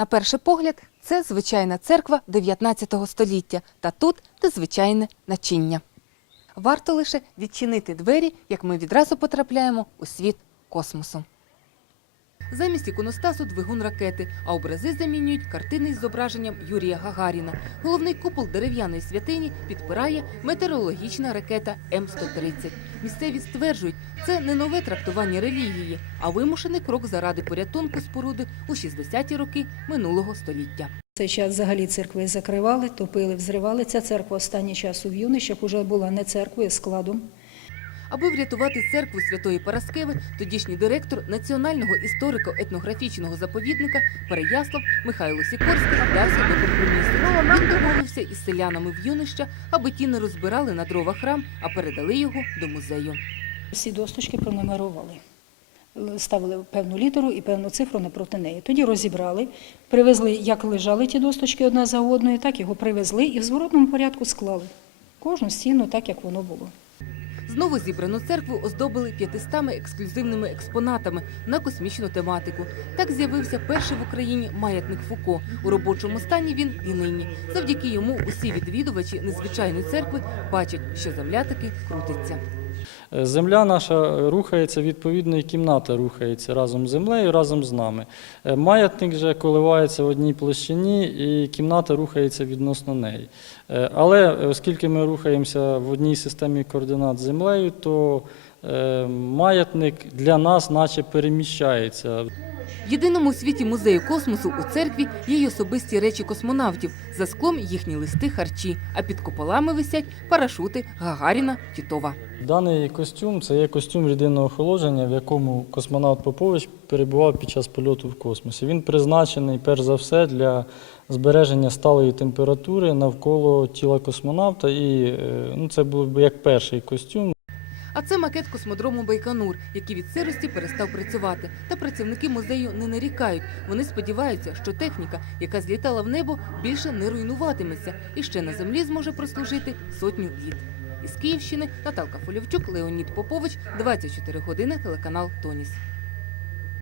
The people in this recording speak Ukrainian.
На перший погляд, це звичайна церква 19 століття, та тут незвичайне начиння. Варто лише відчинити двері, як ми відразу потрапляємо у світ космосу. Замість іконостасу двигун ракети, а образи замінюють картини з зображенням Юрія Гагаріна. Головний купол дерев'яної святині підпирає метеорологічна ракета М-130. Місцеві стверджують, це не нове трактування релігії, а вимушений крок заради порятунку споруди у 60-ті роки минулого століття. Цей час взагалі церкви закривали, топили, взривали. Ця церква останній час у В'юнищах уже була не церквою, складом. Аби врятувати церкву Святої Параскеви, тодішній директор Національного історико-етнографічного заповідника Переяслав Михайло Сікорський вдався до компромісу. Він домовився із селянами в юнища, аби ті не розбирали на дрова храм, а передали його до музею. Всі досточки пронумерували. Ставили певну літеру і певну цифру напроти неї. Тоді розібрали, привезли, як лежали ті досточки одна за одною, так його привезли і в зворотному порядку склали. Кожну стіну так, як воно було. Знову зібрану церкву оздобили 500 ексклюзивними експонатами на космічну тематику. Так з'явився перший в Україні маятник Фуко. У робочому стані він і нині. Завдяки йому усі відвідувачі незвичайної церкви бачать, що земля таки крутиться. Е, Земля наша рухається, відповідно, і кімната рухається разом з землею, разом з нами. Е, Маятник же коливається в одній площині, і кімната рухається відносно неї. Е, Але оскільки ми рухаємося в одній системі координат з землею, то маятник для нас наче переміщається. В єдиному світі музею космосу у церкві є й особисті речі космонавтів. За склом їхні листи харчі, а під куполами висять парашути Гагаріна Тітова. Даний костюм це є костюм рідинного охолодження, в якому космонавт Попович перебував під час польоту в космосі. Він призначений перш за все для збереження сталої температури навколо тіла космонавта. І е, ну, це був би як перший костюм. А це макет космодрому Байконур, який від сирості перестав працювати. Та працівники музею не нарікають. Вони сподіваються, що техніка, яка злітала в небо, більше не руйнуватиметься і ще на землі зможе прослужити сотню літ. Із Київщини Наталка Фолівчук, Леонід Попович, 24 години, телеканал Тоніс.